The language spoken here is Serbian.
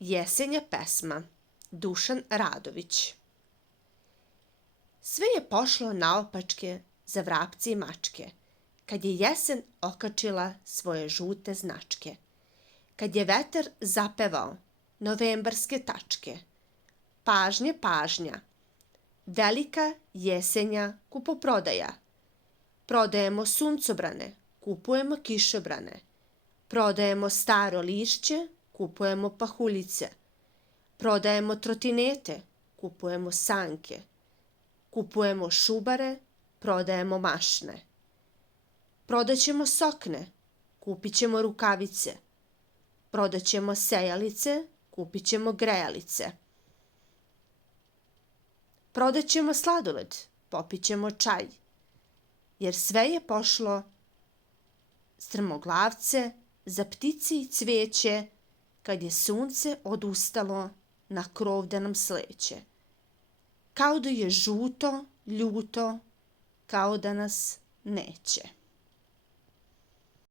Jesenja pesma, Dušan Radović. Sve je pošlo naopačke za vrapce i mačke, kad je jesen okačila svoje žute značke, kad je vetar zapevao novembarske tačke. Pažnja, pažnja, velika jesenja kupoprodaja. Prodajemo suncobrane, kupujemo kišobrane. Prodajemo staro lišće, kupujemo pahuljice. Prodajemo trotinete, kupujemo sanke. Kupujemo šubare, prodajemo mašne. Prodaćemo sokne, kupit ćemo rukavice. Prodaćemo sejalice, kupit ćemo grejalice. Prodaćemo sladoled, popit ćemo čaj. Jer sve je pošlo strmoglavce, za ptice i cvijeće, kad je sunce odustalo na krov da nam sleće. Kao da je žuto, ljuto, kao da nas neće.